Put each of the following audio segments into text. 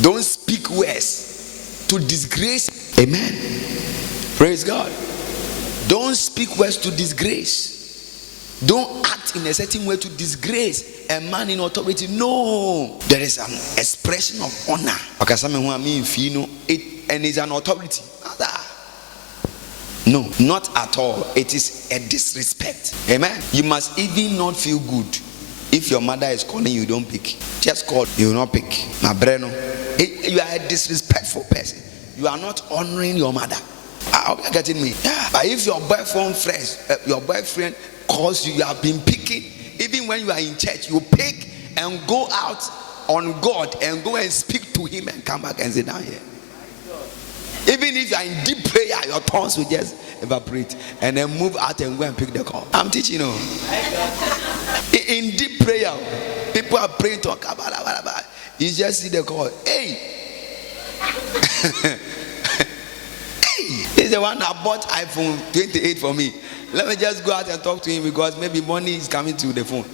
Don't speak words to disgrace. Amen. Praise God. Don't speak words to disgrace. Don't act in a certain way to disgrace a man in authority. No. There is an expression of honor. And it's an authority. No, not at all. It is a disrespect. Amen. You must even not feel good if your mother is calling you, don't pick. Just call, you will not pick. My breno. You are a disrespectful person. You are not honoring your mother. I hope you're getting me. Yeah. But if your boyfriend calls you, you have been picking. Even when you are in church, you pick and go out on God and go and speak to him and come back and sit down here. Even if you are in deep prayer, your tongues will just evaporate and then move out and go and pick the call. I'm teaching you. In deep prayer, people are praying to God. You just see the call. Hey. He's the one that bought iPhone 28 for me. Let me just go out and talk to him because maybe money is coming to the phone.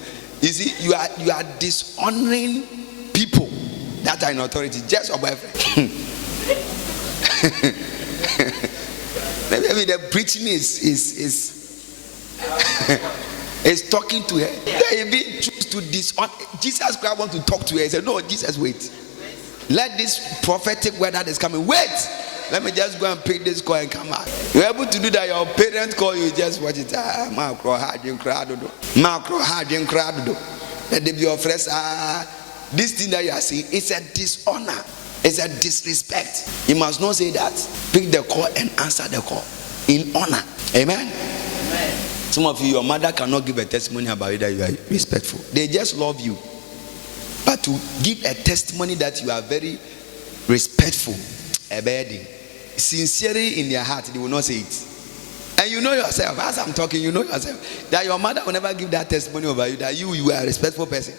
You see, you are dishonoring people that are in authority. Just your boyfriend. Maybe the preaching is talking to her. They even choose to dishonor. Jesus Christ wants to talk to her. He said, no, Jesus, wait. Let this prophetic word that is coming, wait. Let me just go and pick this call and come out. You're able to do that. Your parents call you, just watch it. Let them be your friends. This thing that you are saying is a dishonor. It's a disrespect. You must not say that. Pick the call and answer the call in honor. Amen. Amen. Some of you, your mother cannot give a testimony about you that you are respectful. They just love you. But to give a testimony that you are very respectful, abiding, sincerely in their heart, they will not say it. And you know yourself, as I'm talking, you know yourself, that your mother will never give that testimony about you, that you are a respectful person.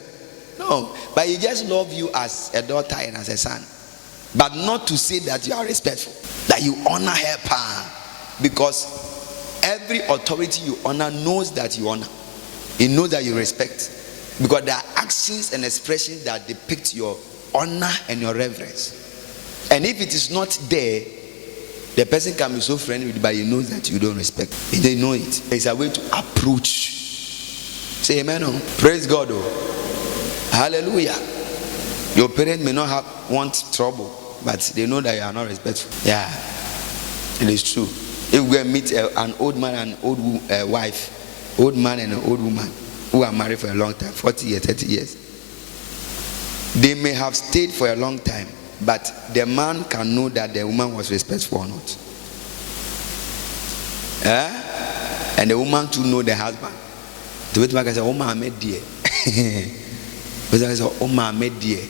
No, but he just love you as a daughter and as a son. But not to say that you are respectful, that you honor her, because every authority you honor knows that you honor. It knows that you respect. Because there are actions and expressions that depict your honor and your reverence. And if it is not there, the person can be so friendly with you, but he knows that you don't respect. They know it. There's a way to approach. Say amen. Oh. Praise God. Oh. Hallelujah. Your parents may not want trouble, but they know that you are not respectful. Yeah, it is true. If we meet an old man and an old wife, old man and an old woman who are married for a long time, 40 years, 30 years, they may have stayed for a long time, but the man can know that the woman was respectful or not. And the woman to know the husband. The way to say, oh my dear.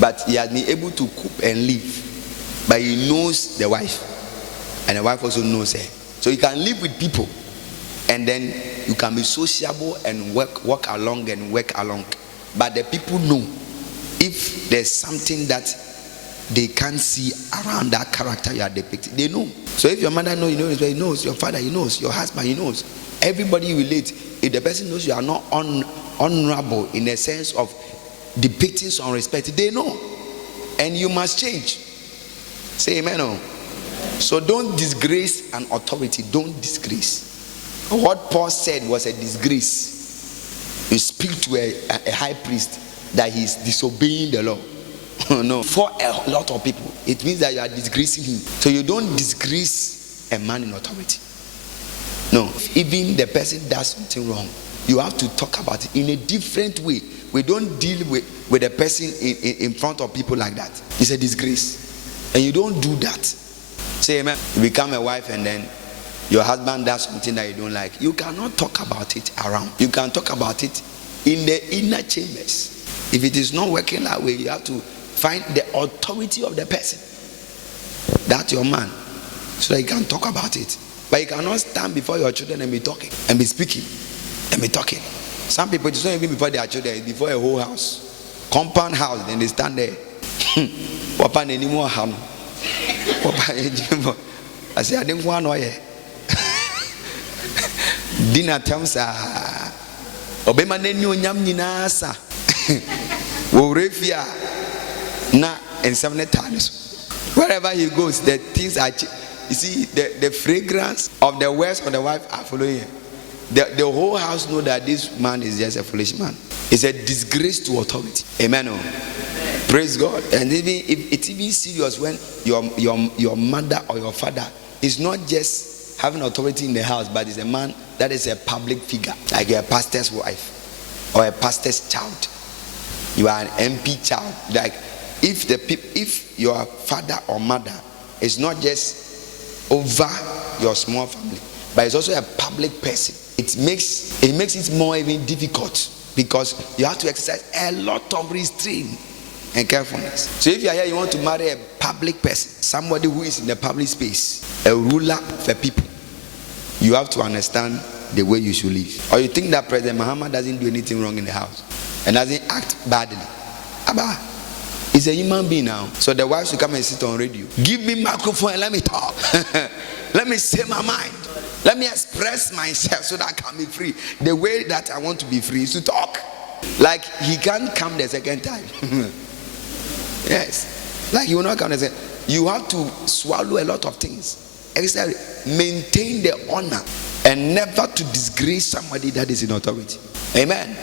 But he has been able to cook and live, but he knows the wife, and the wife also knows her. So you can live with people, and then you can be sociable and walk along and work along. But the people know if there's something that they can't see around that character you are depicting. They know. So if your mother knows, he knows. Your father, he knows. Your husband, he knows. Everybody relate. If the person knows you are not honorable in the sense of depicting some respect, they know. And you must change. Say amen. Oh. So don't disgrace an authority. Don't disgrace. What Paul said was a disgrace. You speak to a high priest that he is disobeying the law. No, for a lot of people, it means that you are disgracing him. So you don't disgrace a man in authority. No, even the person does something wrong, you have to talk about it in a different way. We don't deal with the person in front of people like that. It's a disgrace. And you don't do that. Say amen. You become a wife and then your husband does something that you don't like. You cannot talk about it around. You can talk about it in the inner chambers. If it is not working that way, you have to find the authority of the person. That's your man. So that you can talk about it. But you cannot stand before your children and be talking and be speaking and be talking. Some people, it's not even before their children, it's before a whole house. Compound house, then they stand there. Papa anymore ham. Papa I say I didn't want to hear. Dinner times are Obema nenu nyam nyina sa. Wo refia na and 70 times. Wherever he goes, the things are you see, the fragrance of the words of the wife are following him. The whole house know that this man is just a foolish man. It's a disgrace to authority. Amen. Praise God. And even if it's even serious when your mother or your father is not just having authority in the house, but is a man that is a public figure, like a pastor's wife or a pastor's child. You are an MP child. Like if your father or mother is not just over your small family, but it's also a public person, it makes it more even difficult, because you have to exercise a lot of restraint and carefulness. So if you are here, you want to marry a public person, somebody who is in the public space, a ruler for people, you have to understand the way you should live. Or you think that President Muhammad doesn't do anything wrong in the house and doesn't act badly. Abba, he's a human being now. So the wife should come and sit on radio. Give me microphone and let me talk. Let me say my mind. Let me express myself so that I can be free. The way that I want to be free is to talk. Like he can't come the second time. Yes. Like you will not come the second. You have to swallow a lot of things. Except maintain the honor and never to disgrace somebody that is in authority. Amen.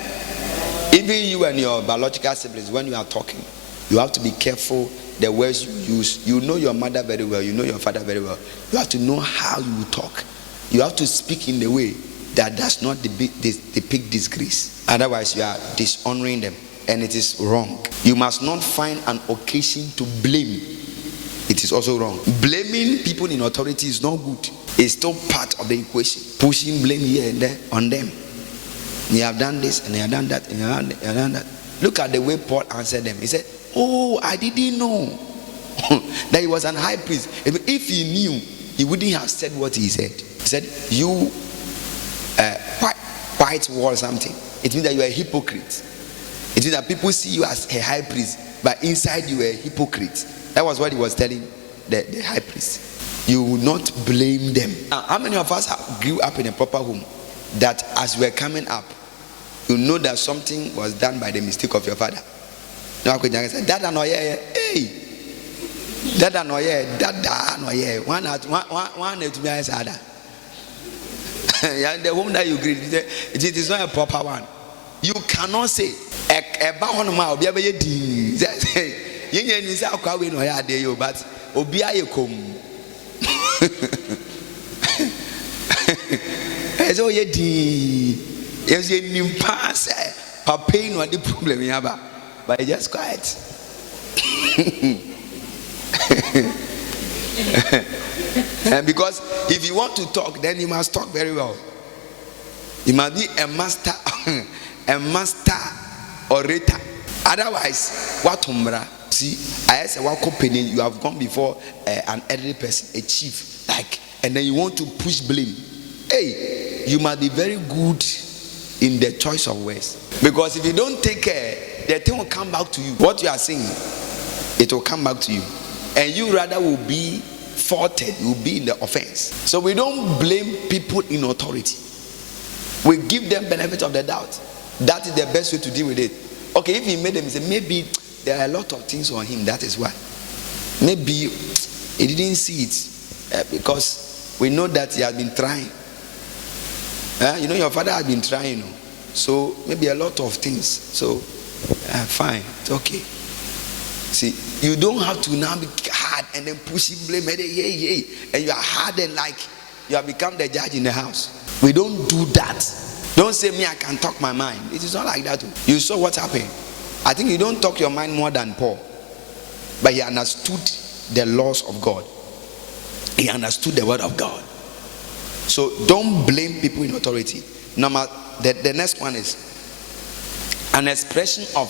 Even you and your biological siblings, when you are talking, you have to be careful the words you use. You know your mother very well. You know your father very well. You have to know how you talk. You have to speak in a way that does not depict disgrace. Otherwise, you are dishonoring them, and it is wrong. You must not find an occasion to blame. It is also wrong. Blaming people in authority is not good. It's still part of the equation. Pushing blame here and there on them. You have done this and you have done that and you have done that. Look at the way Paul answered them. He said, "Oh, I didn't know that he was an high priest. If he knew, he wouldn't have said what he said." He said, "You white wall something." It means that you are a hypocrite. It means that people see you as a high priest, but inside you are a hypocrite. That was what he was telling the high priest. You will not blame them. Now, how many of us grew up in a proper home that as we were coming up, you know that something was done by the mistake of your father? No, I could say, "Dada no yeah, hey, Dada no yeah, Dada no yeah." One to be answered. The home that you greet, it is not a proper one. You cannot say a bahon ma obi abaye di. Yenye ni say akwa we no ya dey yo, but obi aye kom. Ezo ye di. Yes, ye nimpa say papa no the problem yaba. But just quiet. And because if you want to talk, then you must talk very well. You must be a master orator. Otherwise, what umra? See, I say what company you have gone before an elderly person, a chief, like, and then you want to push blame. Hey, you must be very good in the choice of words, because if you don't take care, the thing will come back to you. What you are saying, it will come back to you, and you rather will be faulted, you will be in the offense. So we don't blame people in authority. We give them benefit of the doubt. That is the best way to deal with it. Okay, if he made a mistake, maybe there are a lot of things on him. That is why. Maybe he didn't see it because we know that he has been trying. You know, your father has been trying. So maybe a lot of things. So fine, it's okay. See, you don't have to now be hard and then pushing blame. And you are hard and like you have become the judge in the house. We don't do that. Don't say me, I can talk my mind. It is not like that. You saw what happened. I think you don't talk your mind more than Paul. But he understood the laws of God. He understood the word of God. So don't blame people in authority. The next one is an expression of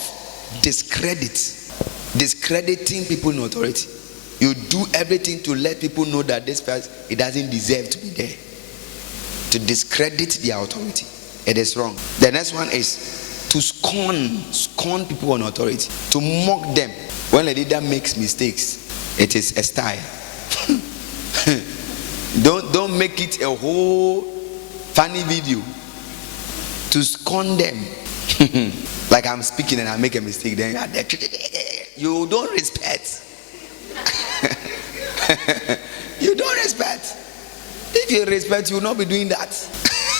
discredit. Discrediting people in authority. You do everything to let people know that this person, it doesn't deserve to be there. To discredit their authority. It is wrong. The next one is to scorn people on authority. To mock them. When a leader makes mistakes, it is a style. Don't make it a whole funny video. To scorn them. Like I'm speaking and I make a mistake, then You don't respect. You don't respect. If you respect, you will not be doing that.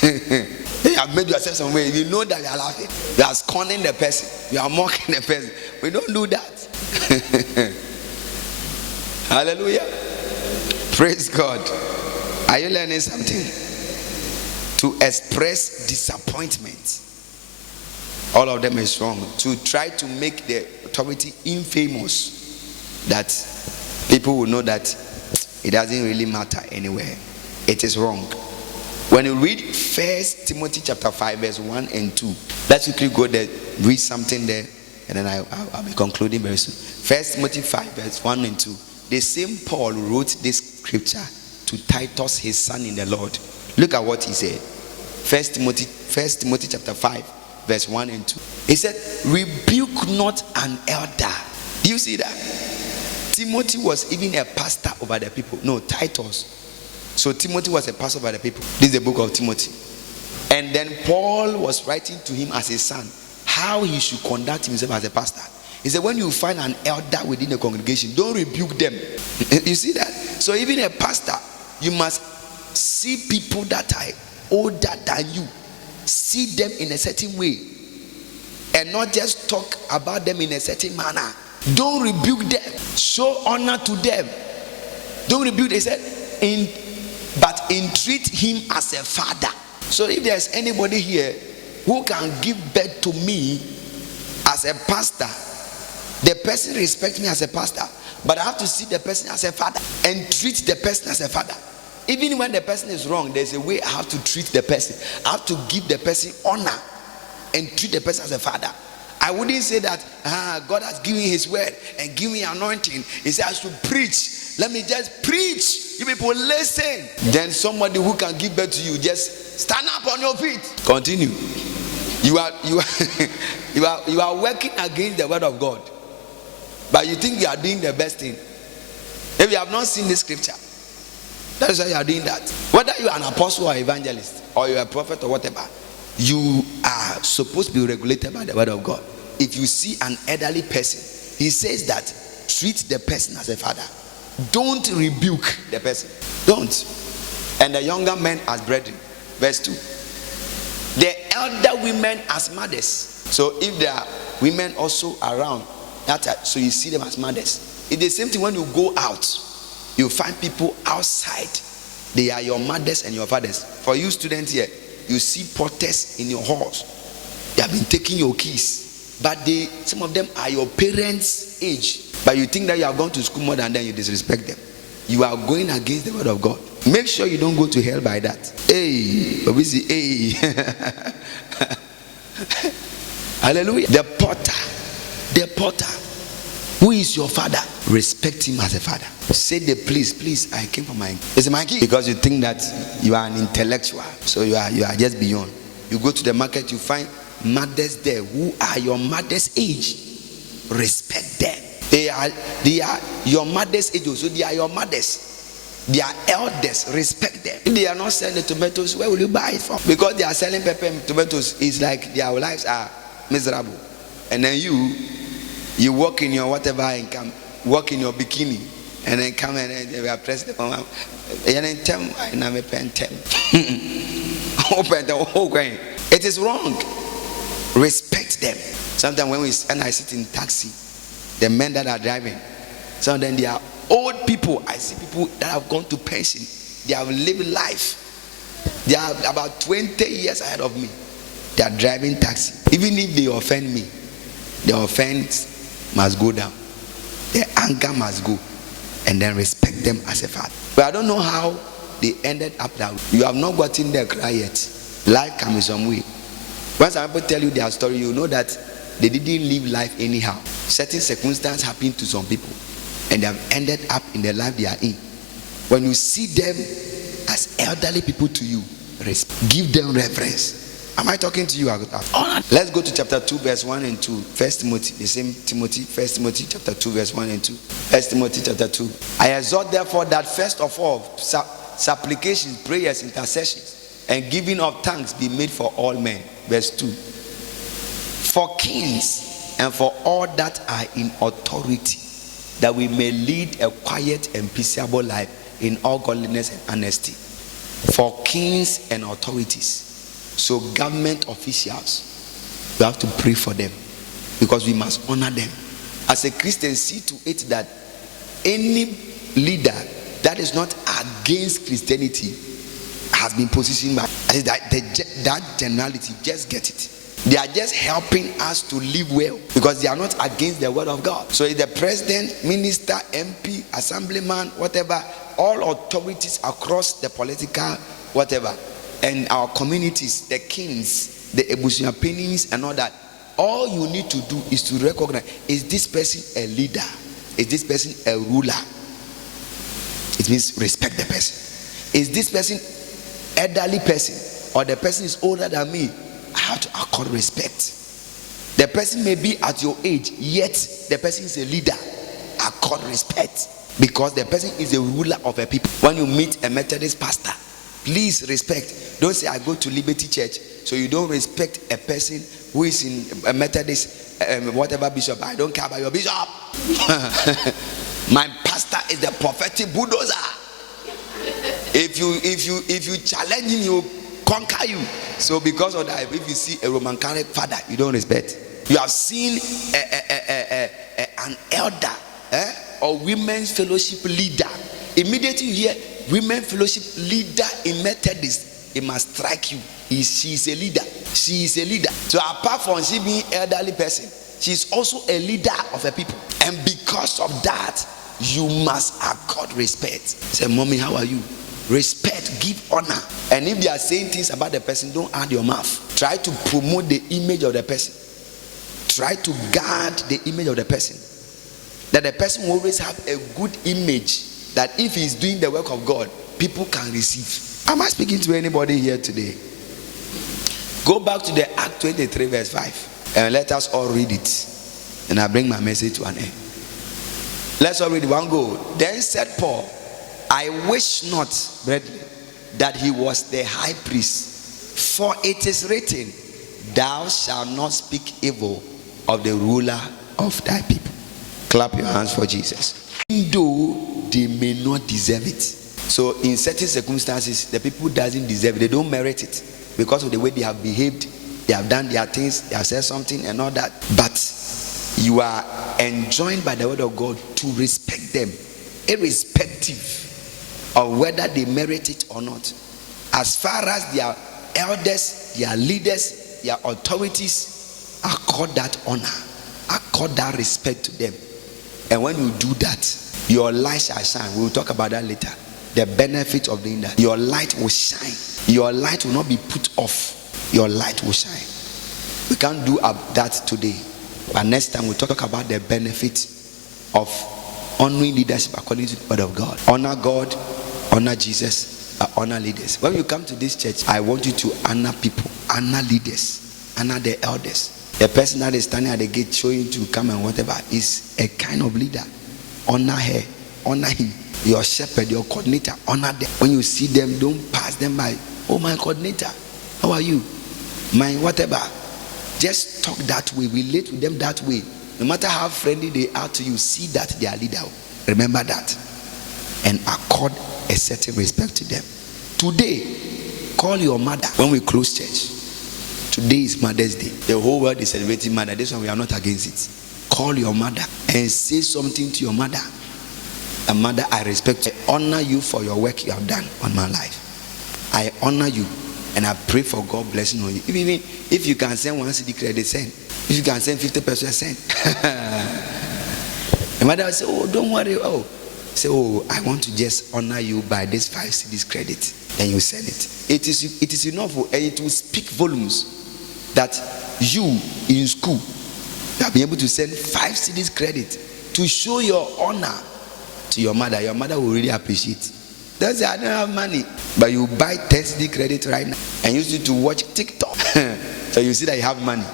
You have made yourself some way. You know that you are laughing. You are scorning the person. You are mocking the person. We don't do that. Hallelujah. Praise God. Are you learning something? To express disappointment. All of them is wrong. To try to make the authority infamous. That people will know that it doesn't really matter anywhere. It is wrong. When you read 1 Timothy chapter 5 verse 1 and 2, let's quickly go there, read something there, and then I'll be concluding very soon. 1 Timothy 5 verse 1 and 2. The same Paul wrote this scripture to Titus, his son in the Lord. Look at what he said. 1 Timothy chapter 5 verse 1 and 2. He said, rebuke not an elder. Do you see that? Timothy was even a pastor over the people. No, Titus. So Timothy was a pastor over the people. This is the book of Timothy. And then Paul was writing to him as his son how he should conduct himself as a pastor. He said, when you find an elder within the congregation, don't rebuke them. You see that? So even a pastor, you must see people that are older than you. See them in a certain way. And not just talk about them in a certain manner. Don't rebuke them. Show honor to them. Don't rebuke. They said, but entreat him as a father. So if there's anybody here who can give birth to me as a pastor, the person respects me as a pastor, but I have to see the person as a father and treat the person as a father. Even when the person is wrong, there's a way I have to treat the person. I have to give the person honor and treat the person as a father. I wouldn't say that God has given his word and given me anointing. He said I should preach. Let me just preach. You people listen. Then somebody who can give birth to you, just stand up on your feet. Continue. You are working against the word of God. But you think you are doing the best thing. If you have not seen this scripture, that is why you are doing that. Whether you are an apostle or evangelist or you are a prophet or whatever, you are supposed to be regulated by the word of God. If you see an elderly person, he says that treat the person as a father. Don't rebuke the person. Don't. And the younger men as brethren. Verse 2. The elder women as mothers. So if there are women also around, so you see them as mothers. It's the same thing when you go out. You find people outside. They are your mothers and your fathers. For you students here, you see porters in your halls. They have been taking your keys. But some of them are your parents' age. But you think that you are going to school more than them, you disrespect them. You are going against the word of God. Make sure you don't go to hell by that. Hey, obviously, hey. Hallelujah. The potter, who is your father? Respect him as a father. Say the please, I came for my. It's my key. Because you think that you are an intellectual, so you are just beyond. You go to the market, you find mothers there who are your mother's age. Respect them. They are your mother's age, so they are your mothers. They are elders. Respect them. If they are not selling tomatoes, where will you buy it from? Because they are selling pepper and tomatoes, it's like their lives are miserable. And then you walk in your whatever and come, walk in your bikini, and then come and we are pressed the mama. It is wrong. Respect them. Sometimes when I sit in taxi, the men that are driving, some of them they are old people. I see people that have gone to pension. They have lived life. They are about 20 years ahead of me. They are driving taxi. Even if they offend me, the offense must go down. The anger must go. And then respect them as a father. But I don't know how they ended up that way. You have not gotten their cry yet. Life comes some way. Once some people tell you their story, you know that they didn't live life anyhow. Certain circumstances happen to some people, and they have ended up in the life they are in. When you see them as elderly people to you, give them reverence. Am I talking to you? Let's go to chapter 2 verse 1 and 2. 1 Timothy, the same Timothy. 1 Timothy chapter 2 verse 1 and 2. 1 Timothy chapter 2. I exhort therefore that first of all supplications, prayers, intercessions, and giving of thanks be made for all men. Verse 2. For kings and for all that are in authority, that we may lead a quiet and peaceable life in all godliness and honesty. For kings and authorities, so government officials, we have to pray for them because we must honor them. As a Christian, see to it that any leader that is not against Christianity has been positioned by that generality. Just get it. They are just helping us to live well because they are not against the word of God. So if the president, minister, MP, assemblyman, whatever, all authorities across the political whatever, and our communities, the kings, the ebusiapenies and all that, all you need to do is to recognize, is this person a leader? Is this person a ruler? It means respect the person. Is this person elderly person, or the person is older than me? I have to accord respect. The person may be at your age, yet the person is a leader. Accord respect, because the person is a ruler of a people. When you meet a Methodist pastor, please respect. Don't say I go to Liberty Church, so you don't respect a person who is in a Methodist, whatever bishop. I don't care about your bishop. My pastor is the prophetic bulldozer. If you challenge him, he will conquer you. So because of that, if you see a Roman Catholic father, you don't respect. You have seen an elder or women's fellowship leader. Immediately you hear women fellowship leader in Methodist, it must strike you. She is a leader. She is a leader. So apart from she being elderly person, she is also a leader of a people. And because of that, you must accord respect. Say, mommy, how are you? Respect, give honor. And if they are saying things about the person, don't add your mouth. Try to promote the image of the person. Try to guard the image of the person. That the person will always have a good image, that if he's doing the work of God, people can receive. Am I speaking to anybody here today? Go back to the Act 23 verse 5 and let us all read it. And I bring my message to an end. Let's all read one go. Then said Paul, I wish not, brethren, that he was the high priest, for it is written, thou shalt not speak evil of the ruler of thy people. Clap your hands for Jesus. Though they may not deserve it. So in certain circumstances, the people doesn't deserve it. They don't merit it because of the way they have behaved. They have done their things. They have said something and all that. But you are enjoined by the word of God to respect them, irrespective of whether they merit it or not. As far as their elders, their leaders, their authorities, accord that honor, accord that respect to them. And when you do that, your light shall shine. We will talk about that later. The benefit of doing that. Your light will shine. Your light will not be put off. Your light will shine. We can't do that today. But next time we'll talk about the benefit of honoring leadership according to the word of God. Honor God, honor Jesus, honor leaders. When you come to this church, I want you to honor people, honor leaders, honor the elders. The person that is standing at the gate showing you to come and whatever is a kind of leader. Honor her, honor him. Your shepherd, your coordinator, honor them. When you see them, don't pass them by. Oh, my coordinator, how are you? My whatever. Just talk that way, relate with them that way. No matter how friendly they are to you, see that they are leader. Remember that. And accord a certain respect to them. Today, call your mother when we close church. Today is Mother's Day. The whole world is celebrating mother. This one we are not against it. Call your mother and say something to your mother. And mother, I respect you. I honor you for your work you have done on my life. I honor you. And I pray for God blessing on you. Even if you can send 1 CD credit, send. If you can send 50%, send. The mother will say, oh, don't worry. Oh, say, oh, I want to just honor you by this 5 CDs credit. Then you send it. It is enough, and it will speak volumes that you in school have been able to send 5 CDs credit to show your honor to your mother. Your mother will really appreciate. Don't say I don't have money, but you buy 10 CD credit right now and use it to watch TikTok. So you see that you have money.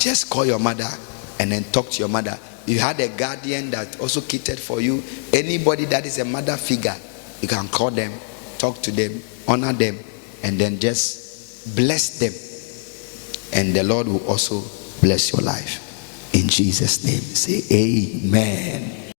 Just call your mother and then talk to your mother. You had a guardian that also catered for you. Anybody that is a mother figure, you can call them, talk to them, honor them, and then just bless them. And the Lord will also bless your life. In Jesus' name, say amen.